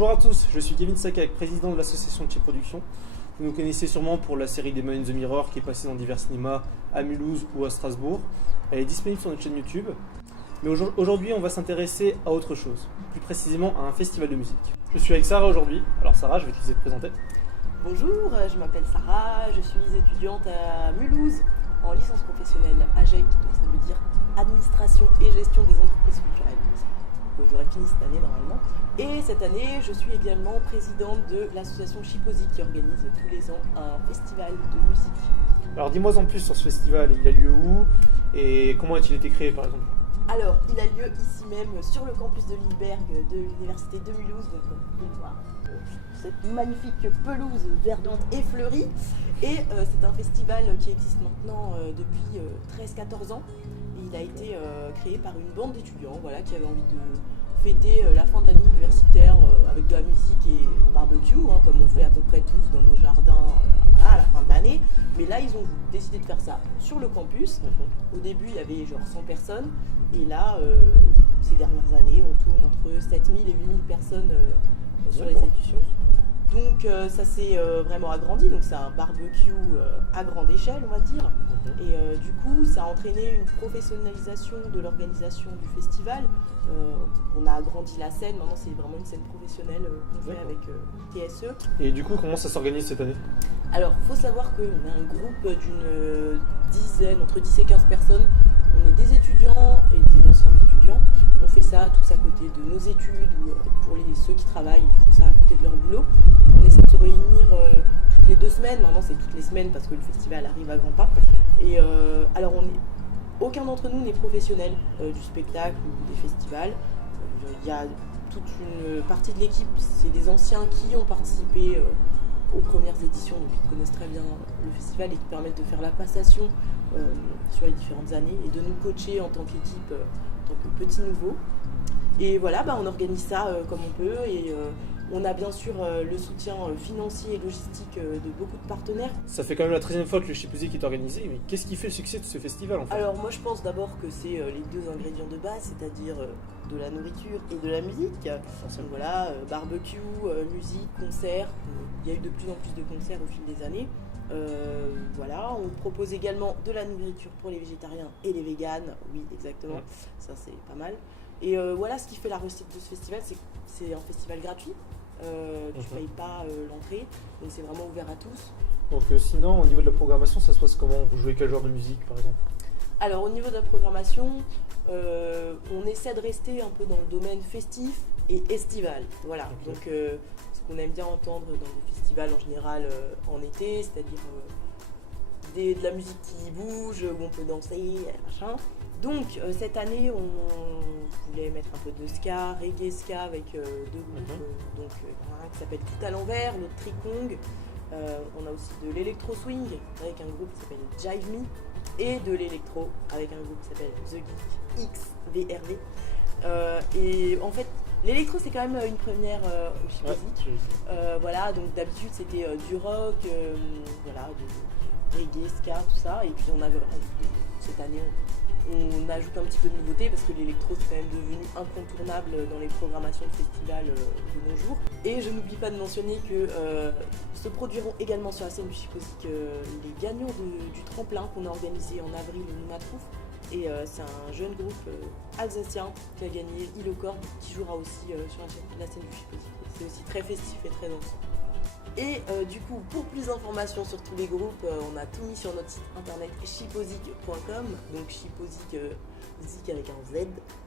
Bonjour à tous, je suis Kevin Sakak, président de l'association Chip Productions. Vous nous connaissez sûrement pour la série Demon in the Mirror qui est passée dans divers cinémas à Mulhouse ou à Strasbourg. Elle est disponible sur notre chaîne YouTube. Mais aujourd'hui, on va s'intéresser à autre chose, plus précisément à un festival de musique. Je suis avec Sarah aujourd'hui. Alors Sarah, je vais te laisser te présenter. Bonjour, je m'appelle Sarah, je suis étudiante à Mulhouse en licence professionnelle AGEC, donc ça veut dire Administration et Gestion des entreprises culturelles. J'aurais fini cette année normalement. Et cette année, je suis également présidente de l'association Chipozy qui organise tous les ans un festival de musique. Alors dis-moi en plus sur ce festival, il a lieu où et comment a-t-il été créé par exemple? Alors, il a lieu ici même sur le campus de Lilleberg de l'université de Mulhouse, donc comme vous pouvez le voir, cette magnifique pelouse verdante et fleurie. Et c'est un festival qui existe maintenant depuis 13-14 ans. Et il a été créé par une bande d'étudiants qui avaient envie de fêter la fin de l'année universitaire avec de la musique et un barbecue, comme on fait à peu près tous dans nos jardins à la fin de l'année. Mais là, ils ont décidé de faire ça sur le campus. Au début, il y avait genre 100 personnes. Et là, ces dernières années, on tourne entre 7000 et 8000 personnes sur les éditions. Donc ça s'est vraiment agrandi, donc c'est un barbecue à grande échelle, on va dire. Et du coup, ça a entraîné une professionnalisation de l'organisation du festival. On a agrandi la scène, maintenant c'est vraiment une scène professionnelle qu'on fait avec TSE. Et du coup, comment ça s'organise cette année? Alors, il faut savoir qu'on a un groupe d'une dizaine, entre 10 et 15 personnes. On est des étudiants et des anciens étudiants. On fait ça tous à côté de nos études ou pour ceux qui travaillent, ils font ça à côté de leur boulot. On essaie de se réunir toutes les 2 semaines. Maintenant, c'est toutes les semaines parce que le festival arrive à grands pas. Et alors, aucun d'entre nous n'est professionnel du spectacle ou des festivals. Il y a toute une partie de l'équipe, c'est des anciens qui ont participé aux premières éditions, donc ils connaissent très bien le festival et qui permettent de faire la passation sur les différentes années et de nous coacher en tant qu'équipe, en tant que petits nouveaux. Et voilà, on organise ça comme on peut et on a bien sûr le soutien financier et logistique de beaucoup de partenaires. Ça fait quand même la 13e fois que le Chipozy est organisé, mais qu'est-ce qui fait le succès de ce festival en fait? Alors moi je pense d'abord que c'est les 2 ingrédients de base, c'est-à-dire de la nourriture et de la musique. Donc voilà, barbecue, musique, concert. Il y a eu de plus en plus de concerts au fil des années. Voilà, on propose également de la nourriture pour les végétariens et les véganes. Oui, exactement, ça c'est pas mal. Et voilà, ce qui fait la réussite de ce festival, c'est que c'est un festival gratuit. Tu payes pas l'entrée, donc c'est vraiment ouvert à tous. Donc sinon, au niveau de la programmation, ça se passe comment? Vous jouez quel genre de musique par exemple? Alors au niveau de la programmation, on essaie de rester un peu dans le domaine festif et estival. Voilà, donc ce qu'on aime bien entendre dans les festivals en général en été, c'est-à-dire de la musique qui bouge, où on peut danser, machin. Donc cette année, on voulait mettre un peu de ska, reggae ska avec 2 groupes. Donc il y en a un qui s'appelle Tout à l'envers, l'autre Tricong. On a aussi de l'électro swing avec un groupe qui s'appelle Jive Me et de l'électro avec un groupe qui s'appelle The Geek XVRV. Et en fait, l'électro c'est quand même une première au Chipozy. Voilà, donc d'habitude c'était du rock, voilà, du reggae, ska, tout ça. Et puis cette année on ajoute un petit peu de nouveauté parce que l'électro c'est quand même devenu incontournable dans les programmations de festivals de nos jours. Et je n'oublie pas de mentionner que se produiront également sur la scène du Chipozy les gagnants du tremplin qu'on a organisé en avril au Numatrouf. Et c'est un jeune groupe alsacien qui a gagné Ilocorde qui jouera aussi sur la scène du Chipozy. C'est aussi très festif et très dansant. Et du coup, pour plus d'informations sur tous les groupes, on a tout mis sur notre site internet chipozik.com. Donc chipozik, zik avec un Z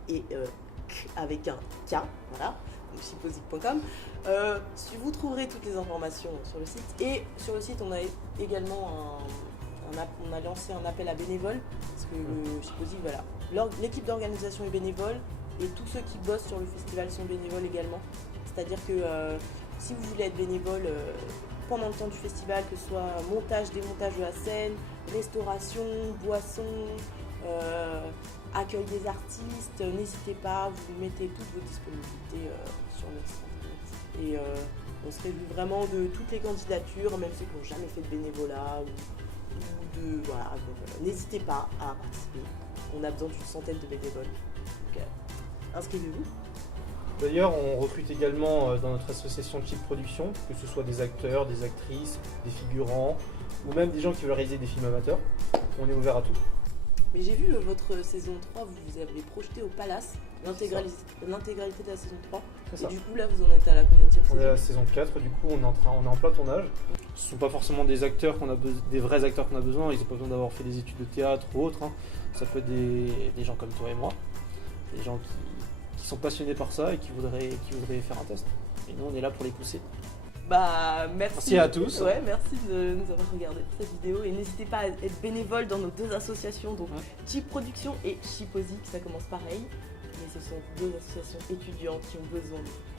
et k avec un K, voilà, donc chipozik.com. Vous trouverez toutes les informations sur le site. Et sur le site, on a également on a lancé un appel à bénévoles, parce que le Chipozy, voilà, l'équipe d'organisation est bénévole et tous ceux qui bossent sur le festival sont bénévoles également. C'est-à-dire que si vous voulez être bénévole pendant le temps du festival, que ce soit montage, démontage de la scène, restauration, boisson, accueil des artistes, n'hésitez pas, vous mettez toutes vos disponibilités sur notre site internet. Et on se réjouit vraiment de toutes les candidatures, même ceux qui n'ont jamais fait de bénévolat voilà, n'hésitez pas à participer. On a besoin d'une centaine de bénévoles. Donc inscrivez-vous. D'ailleurs, on recrute également dans notre association Chip Production, que ce soit des acteurs, des actrices, des figurants, ou même des gens qui veulent réaliser des films amateurs. On est ouvert à tout. Mais j'ai vu votre saison 3, vous avez projeté au Palace l'intégralité de la saison 3. C'est Et ça. du coup, là, vous en êtes à la combienième On est à saison? la saison 4, du coup on est en plein tournage. Ce ne sont pas forcément des acteurs des vrais acteurs qu'on a besoin, ils n'ont pas besoin d'avoir fait des études de théâtre ou autre. Ça peut être des gens comme toi et moi, des gens qui sont passionnés par ça et qui voudraient faire un test. Et nous on est là pour les pousser. Bah, Merci à tous. Ouais, merci de nous avoir regardé pour cette vidéo. Et n'hésitez pas à être bénévole dans nos deux associations, donc Chip Production et Chipozy, ça commence pareil. Mais ce sont deux associations étudiantes qui ont besoin de vous.